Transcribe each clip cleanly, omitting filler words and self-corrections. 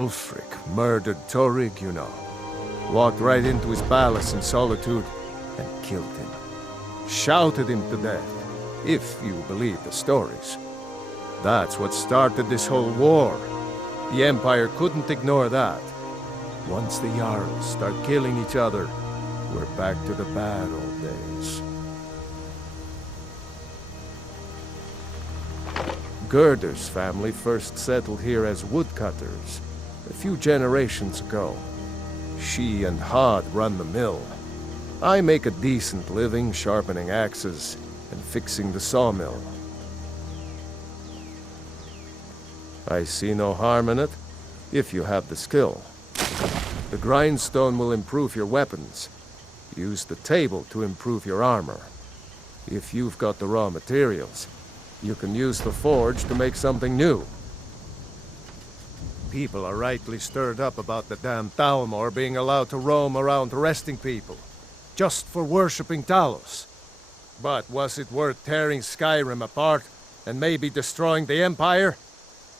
Ulfric murdered Torig, you know. Walked right into his palace in Solitude and killed him. Shouted him to death, if you believe the stories. That's what started this whole war. The Empire couldn't ignore that. Once the Jarls start killing each other, we're back to the bad old days. Gerder's family first settled here as woodcutters a few generations ago. She and Hod run the mill. I make a decent living sharpening axes and fixing the sawmill. I see no harm in it, if you have the skill. The grindstone will improve your weapons. Use the table to improve your armor. If you've got the raw materials, you can use the forge to make something new. People are rightly stirred up about the damn Thalmor being allowed to roam around arresting people, just for worshipping Talos. But was it worth tearing Skyrim apart and maybe destroying the Empire?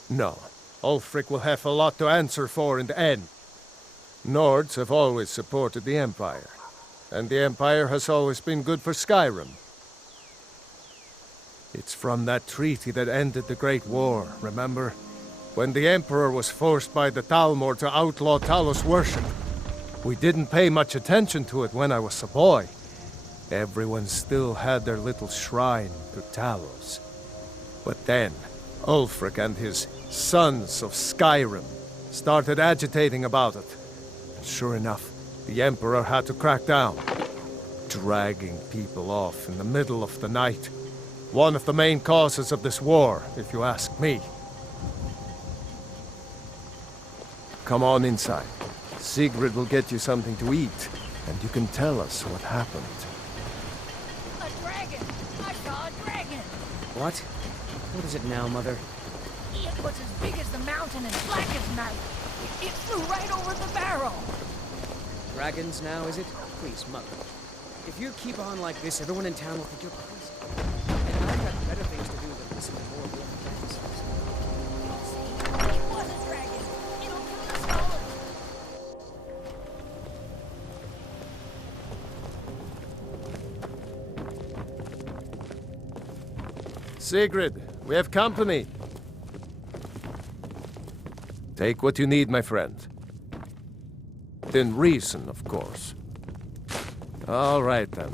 No. Ulfric will have a lot to answer for in the end. Nords have always supported the Empire, and the Empire has always been good for Skyrim. It's from that treaty that ended the Great War, remember? When the Emperor was forced by the Thalmor to outlaw Talos worship. We didn't pay much attention to it when I was a boy. Everyone still had their little shrine to Talos. But then, Ulfric and his Sons of Skyrim started agitating about it. And sure enough, the Emperor had to crack down. Dragging people off in the middle of the night. One of the main causes of this war, if you ask me. Come on inside. Sigrid will get you something to eat, and you can tell us what happened. A dragon! I saw a dragon! What? What is it now, Mother? It was as big as the mountain and black as night. It flew right over the barrel. Dragons now, is it? Please, Mother. If you keep on like this, everyone in town will think you're crazy. And I've got better things to do than listen to more wolf fantasies. See, it was a dragon. It'll kill us all. Sigrid, we have company. Take what you need, my friend. Within reason, of course. All right, then.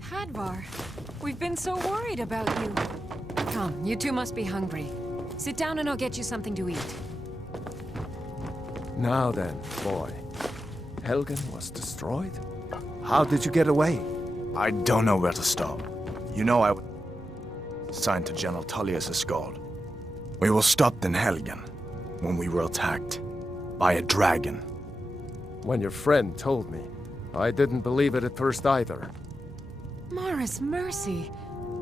Hadvar, we've been so worried about you. Come, you two must be hungry. Sit down and I'll get you something to eat. Now then, boy. Helgen was destroyed? How did you get away? I don't know where to start. You know I was signed to General Tullius Escort. We were stopped in Helgen when we were attacked by a dragon. When your friend told me, I didn't believe it at first either. Mara's mercy.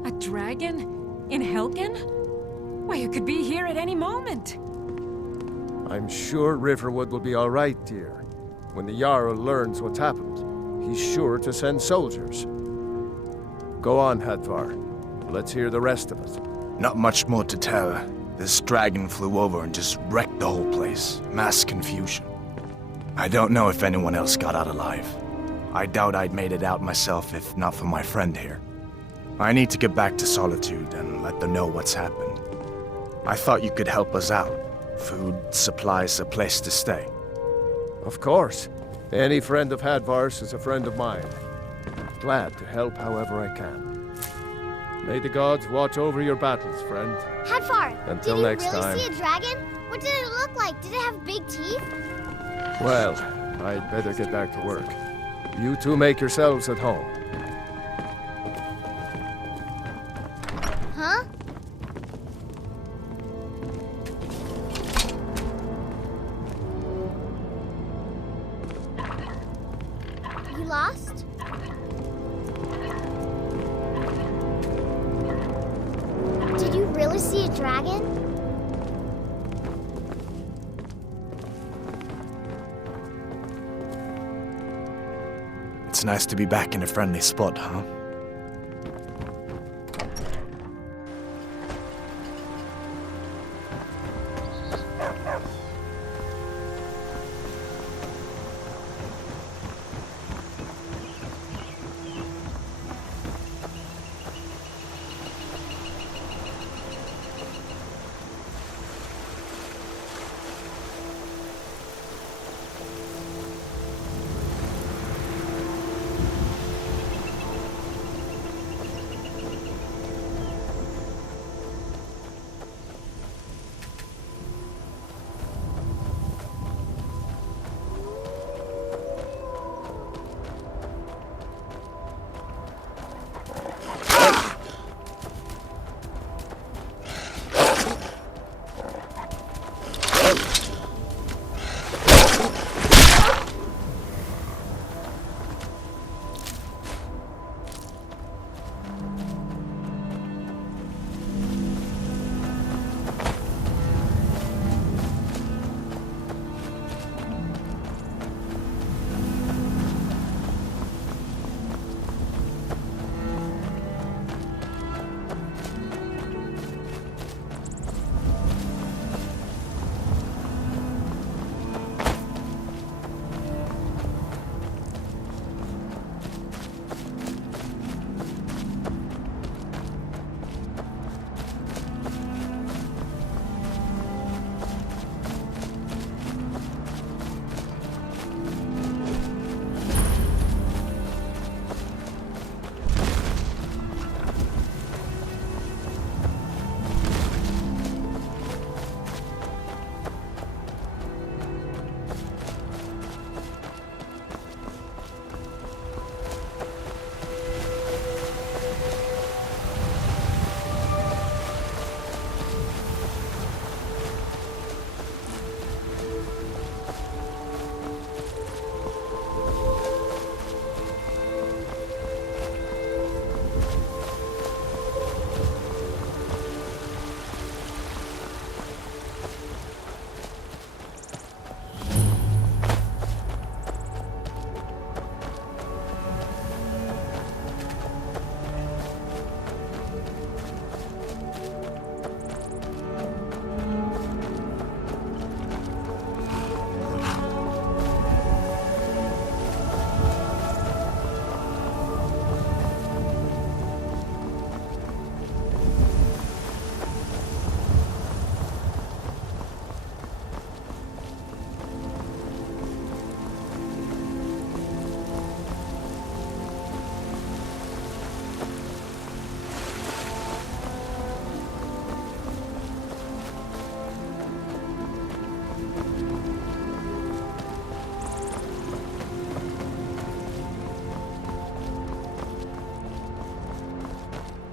A dragon? In Helgen? Why, you could be here at any moment. I'm sure Riverwood will be all right, dear. When the Jarl learns what's happened, he's sure to send soldiers. Go on, Hadvar. Let's hear the rest of it. Not much more to tell. This dragon flew over and just wrecked the whole place. Mass confusion. I don't know if anyone else got out alive. I doubt I'd made it out myself if not for my friend here. I need to get back to Solitude and let them know what's happened. I thought you could help us out. Food, supplies, a place to stay. Of course. Any friend of Hadvar's is a friend of mine. Glad to help however I can. May the gods watch over your battles, friend. Hadvar, Until did next you really time. see a dragon? What did it look like? Did it have big teeth? Well, I'd better get back to work. You two make yourselves at home. Huh? You lost? Did you really see a dragon? It's nice to be back in a friendly spot, huh?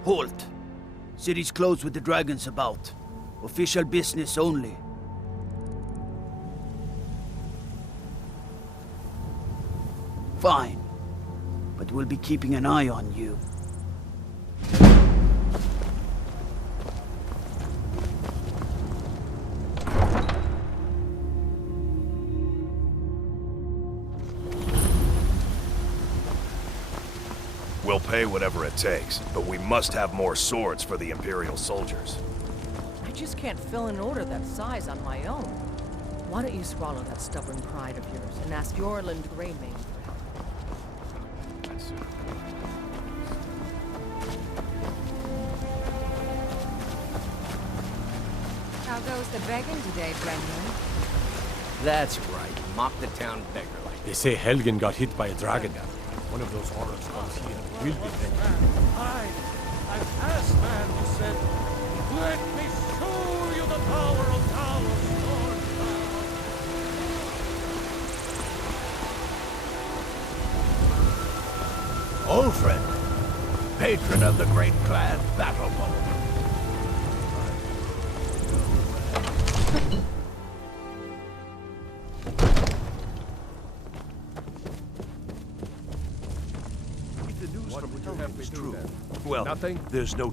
Halt! City's closed with the dragons about. Official business only. Fine. But we'll be keeping an eye on you. We'll pay whatever it takes, but we must have more swords for the Imperial soldiers. I just can't fill an order that size on my own. Why don't you swallow that stubborn pride of yours and ask Yorland Greymane for help? How goes the begging today, Brendan? That's right. Mock the town beggar like They say Helgen got hit by a dragon. One of those horrors comes here and will be dead. I asked man who said, "Let me show you the power of Talos." Old friend, patron of the great clan Battle Bowl. Well, Nothing? there's no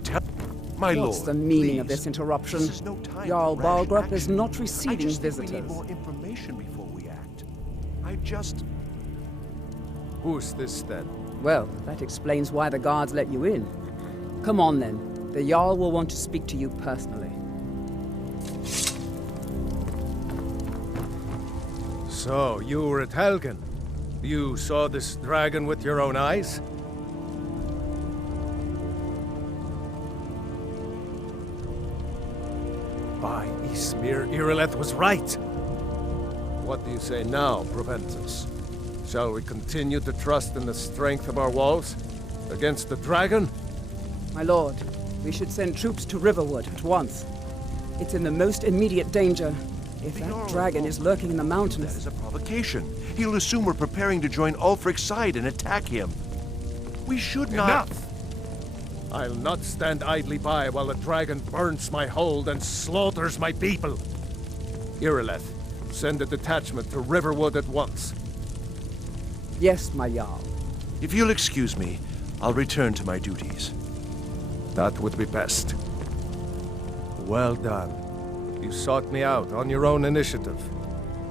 My What's lord, the meaning of please. this interruption? This is no time Jarl for rash Balgrup is action. not receiving I just think we visitors. need more information before we act. I just... Who's this then? Well, that explains why the guards let you in. Come on then. The Jarl will want to speak to you personally. So, you were at Helgen. You saw this dragon with your own eyes? By Ismir, Irileth was right! What do you say now, Proventus? Shall we continue to trust in the strength of our walls? Against the dragon? My lord, we should send troops to Riverwood at once. It's in the most immediate danger. If that dragon is lurking in the That mountains... is a provocation. He'll assume we're preparing to join Ulfric's side and attack him. We should not... Enough! I'll not stand idly by while a dragon burns my hold and slaughters my people. Irileth, send a detachment to Riverwood at once. Yes, my Jarl. If you'll excuse me, I'll return to my duties. That would be best. Well done. You sought me out on your own initiative.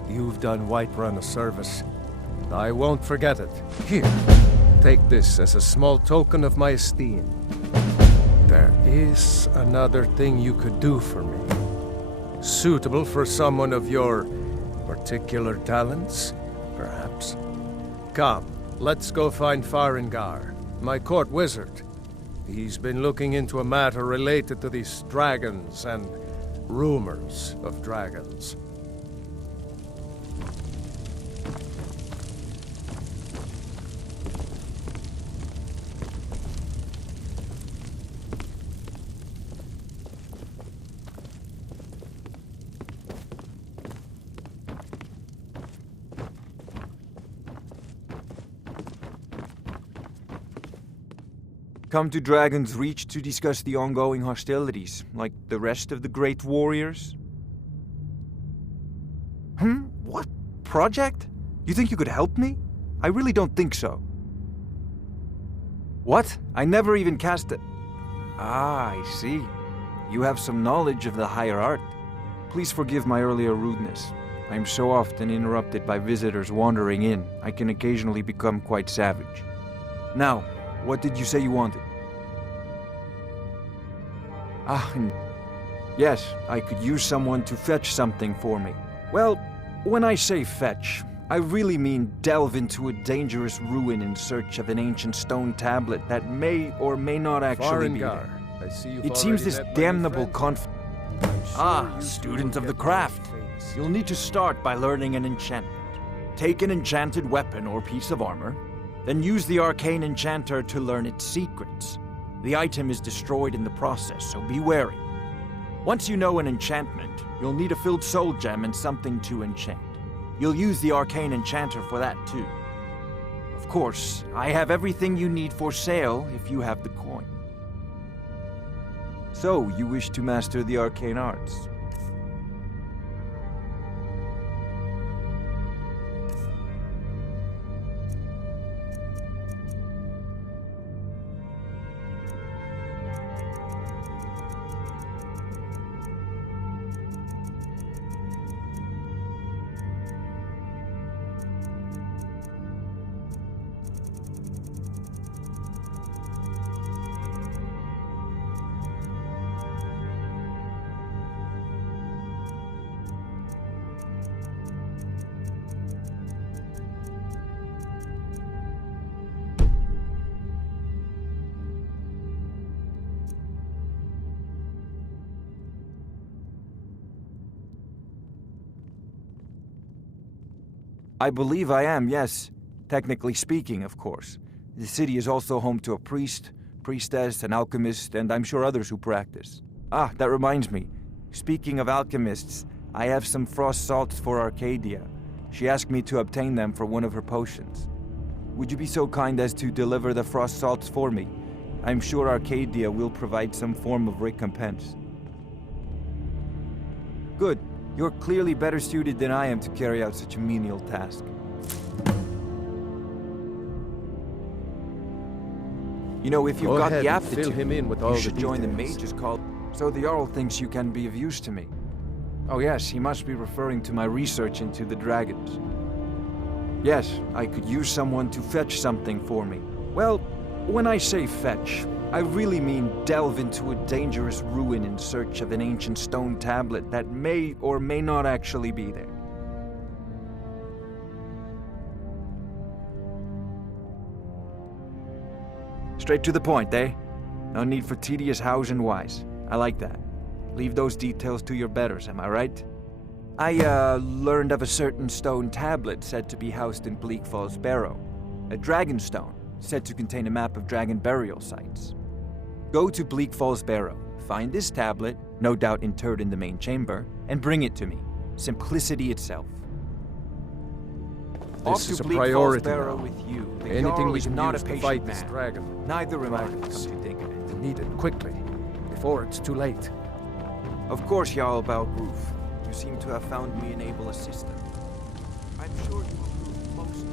You've done Whiterun a service. I won't forget it. Here, take this as a small token of my esteem. There is another thing you could do for me. Suitable for someone of your particular talents, perhaps. Come, let's go find Farengar, my court wizard. He's been looking into a matter related to these dragons and rumors of dragons. Come to Dragon's Reach to discuss the ongoing hostilities, like the rest of the great warriors? What? Project? You think you could help me? I really don't think so. What? I never even cast it. Ah, I see. You have some knowledge of the higher art. Please forgive my earlier rudeness. I am so often interrupted by visitors wandering in, I can occasionally become quite savage. Now, what did you say you wanted? Yes, I could use someone to fetch something for me. Well, when I say fetch, I really mean delve into a dangerous ruin in search of an ancient stone tablet that may or may not actually be there. I see you've It seems already this met my damnable friend. student of the craft. You'll need to start by learning an enchantment. Take an enchanted weapon or piece of armor, then use the arcane enchanter to learn its secrets. The item is destroyed in the process, so be wary. Once you know an enchantment, you'll need a filled soul gem and something to enchant. You'll use the arcane enchanter for that too. Of course, I have everything you need for sale if you have the coin. So, you wish to master the arcane arts? I believe I am, yes. Technically speaking, of course. The city is also home to a priest, priestess, an alchemist, and I'm sure others who practice. Ah, that reminds me. Speaking of alchemists, I have some frost salts for Arcadia. She asked me to obtain them for one of her potions. Would you be so kind as to deliver the frost salts for me? I'm sure Arcadia will provide some form of recompense. Good. You're clearly better suited than I am to carry out such a menial task. You know, if you've Go got ahead the and aptitude, fill him in with all you the should join the details. Mage's Call. So the Jarl thinks you can be of use to me. Oh yes, he must be referring to my research into the dragons. Yes, I could use someone to fetch something for me. Well, when I say fetch, I really mean delve into a dangerous ruin in search of an ancient stone tablet that may or may not actually be there. Straight to the point, eh? No need for tedious hows and whys. I like that. Leave those details to your betters, am I right? I, learned of a certain stone tablet said to be housed in Bleak Falls Barrow. A dragon stone, said to contain a map of dragon burial sites. Go to Bleak Falls Barrow, find this tablet, no doubt interred in the main chamber, and bring it to me. Simplicity itself. This is a priority now. With you. The Anything Jarl we is can not use a to patient fight this man. dragon. Neither am I, come Dragons. to think of it. Need it quickly, before it's too late. Of course, Jarl Balgroof. You seem to have found me an able assistant. I'm sure you will prove most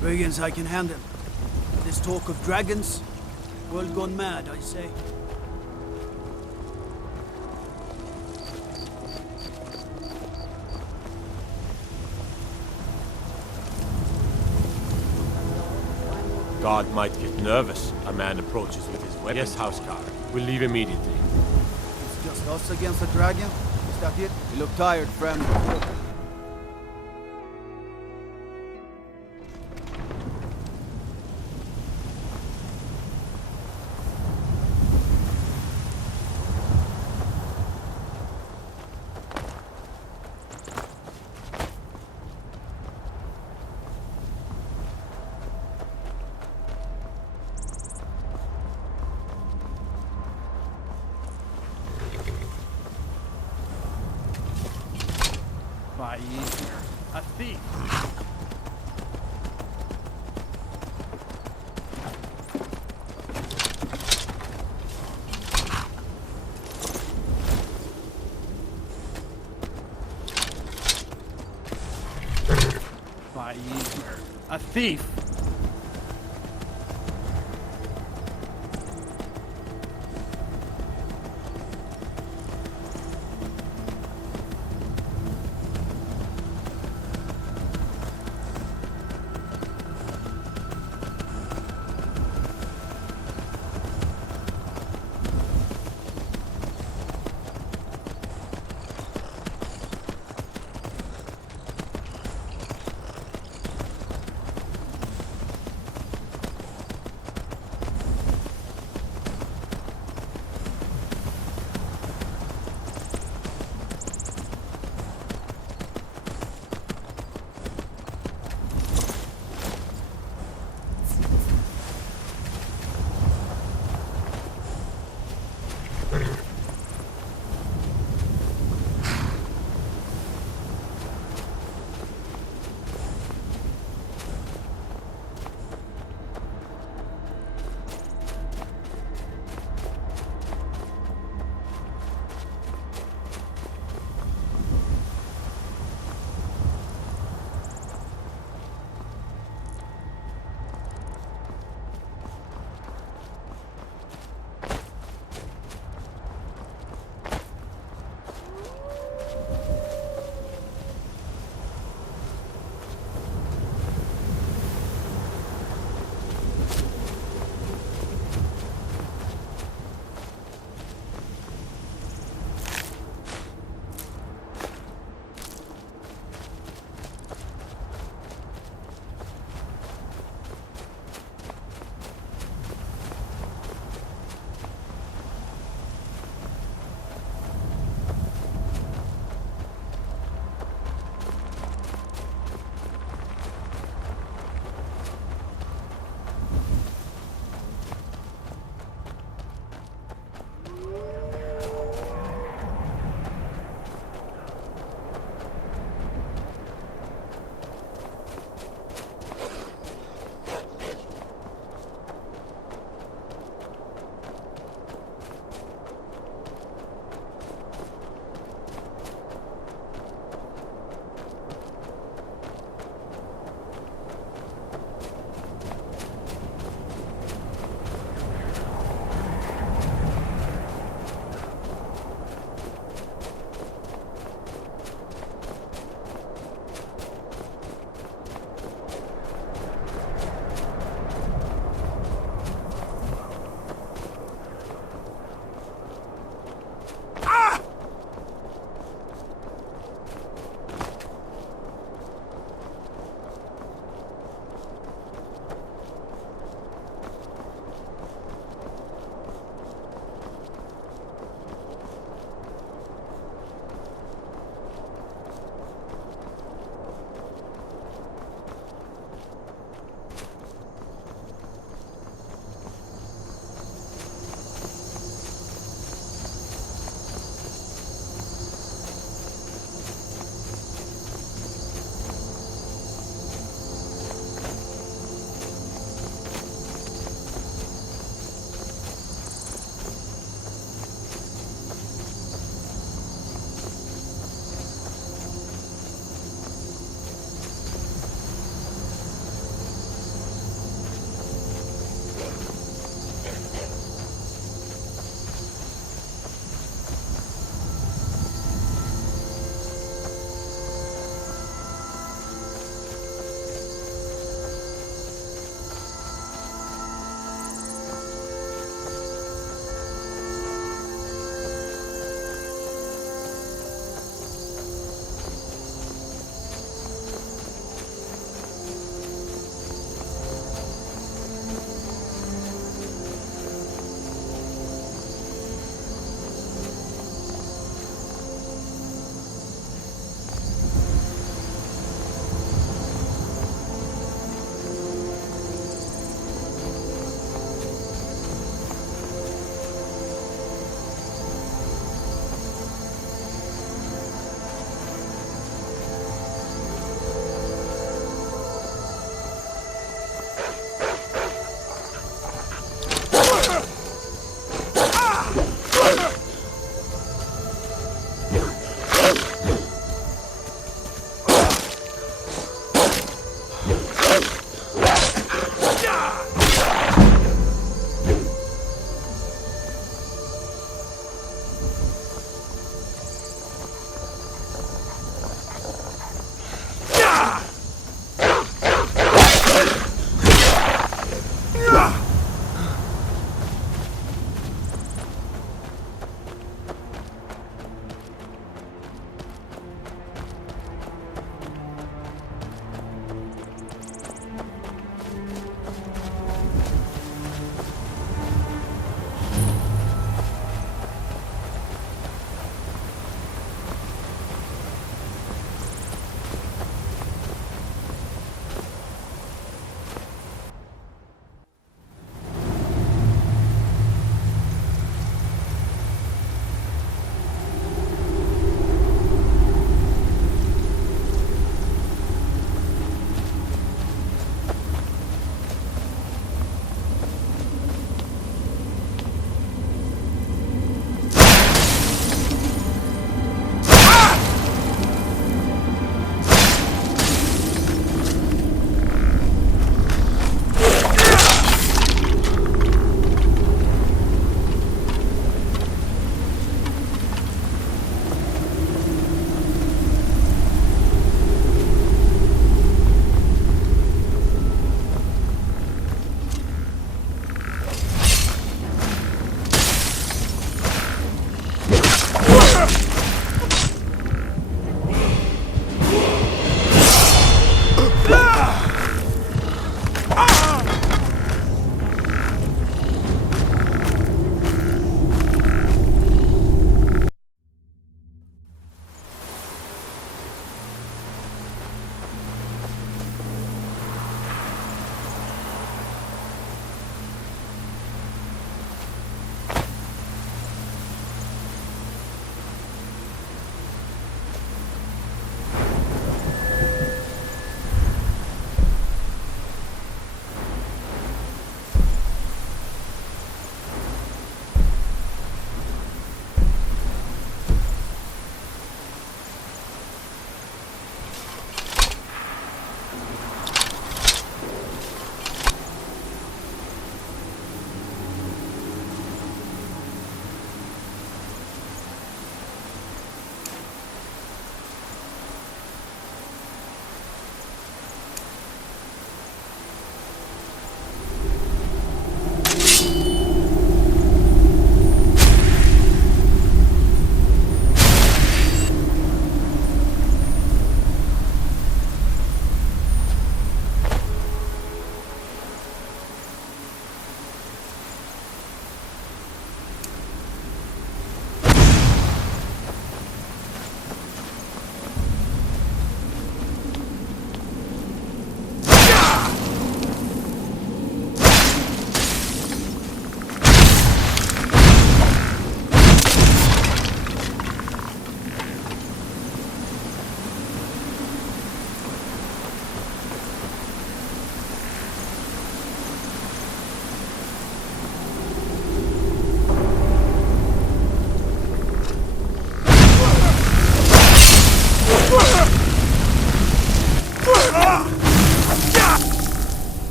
Brigands I can handle. This talk of dragons, world gone mad, I say. God might get nervous. A man approaches with his weapon. Yes, Housecar. We'll leave immediately. It's just us against the dragon? Is that it? You look tired, friend. A thief. A thief.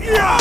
Yeah!